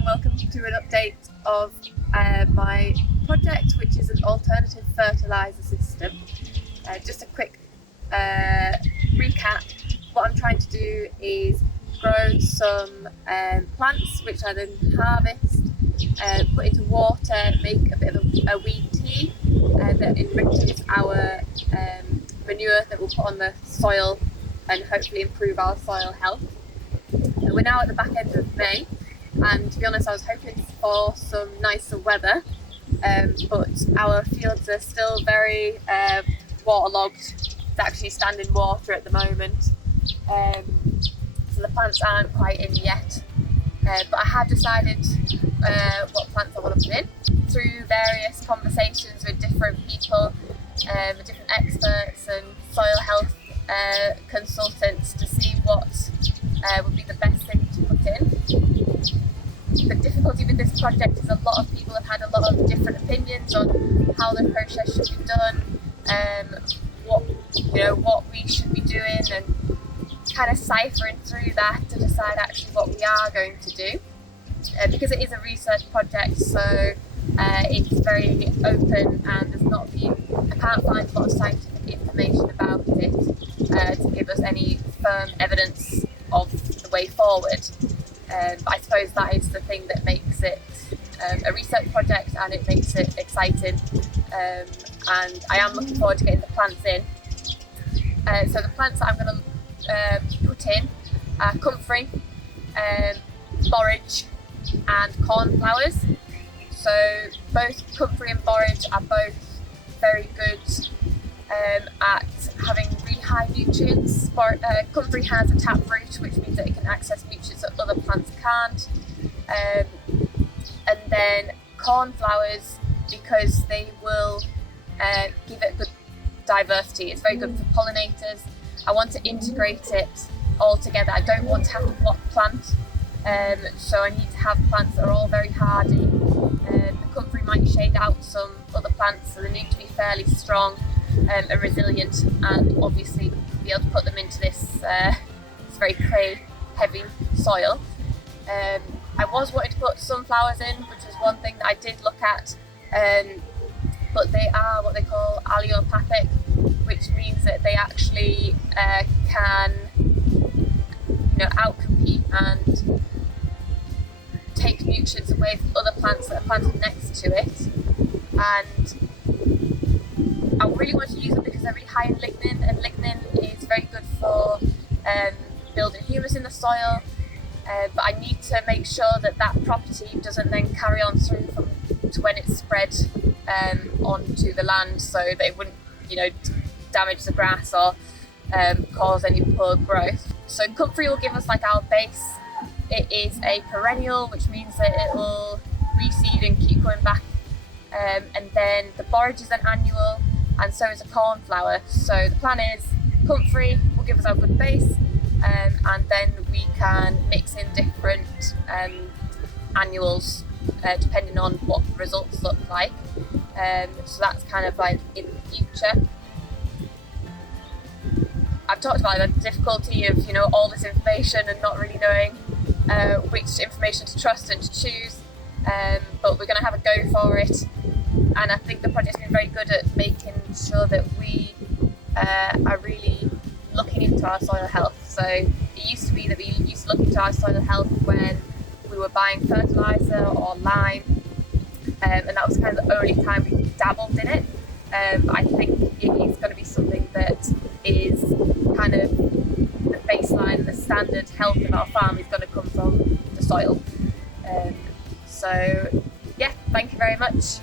and welcome to an update of my project, which is an alternative fertiliser system. Just a quick recap. What I'm trying to do is grow some plants which I then harvest, put into water, make a bit of a weed tea that enriches our manure that we'll put on the soil and hopefully improve our soil health. We're now at the back end of May, and to be honest I was hoping for some nicer weather, but our fields are still very waterlogged. It's actually standing water at the moment, so the plants aren't quite in yet, but I have decided what plants I want to put in through various conversations with different people, different experts and soil health consultants to see what would be the best thing to put in. The difficulty with this project is a lot of people have had a lot of different opinions on how the process should be done, what we should be doing, and kind of ciphering through that to decide actually what we are going to do. Because it is a research project, so it's very open, and I can't find a lot of scientific information about it to give us any firm evidence of the way forward. But I suppose that is the thing that makes it a research project, and it makes it exciting, and I am looking forward to getting the plants in. So the plants that I'm going to put in are comfrey, borage and cornflowers. So both comfrey and borage are both very good at having really high nutrients. Cumbria has a taproot, which means that it can access nutrients that other plants can't. And then cornflowers, because they will give it good diversity. It's very good for pollinators. I want to integrate it all together. I don't want to have to block plant, so I need to have plants that are all very hardy. The comfrey might shade out some other plants, so they need to be fairly strong and resilient, and obviously be able to put them into this very clay heavy soil. I was wanting to put sunflowers in, which is one thing that I did look at, but they are what they call allelopathic, which means that they actually can outcompete and take nutrients away from other plants that are planted next to it. And I really want to use them because they're really high in lignin, and lignin is very good for building humus in the soil, but I need to make sure that that property doesn't then carry on through to when it's spread onto the land, so that it wouldn't damage the grass or cause any poor growth. So comfrey will give us like our base. It is a perennial, which means that it will reseed and keep going back, and then the borage is an annual, and so is a cornflower. So the plan is comfrey will give us our good base, and then we can mix in different annuals depending on what the results look like. So that's kind of like in the future. I've talked about the difficulty of all this information and not really knowing which information to trust and to choose, but we're going to have a go for it, and I think the project's been very good at making sure that we are really looking into our soil health. So it used to be that we used to look into our soil health when we were buying fertiliser or lime, and that was kind of the only time we dabbled in it. I think it is going to be something that is kind of the baseline, the standard health of our farm is going to come from the soil. So yeah, thank you very much.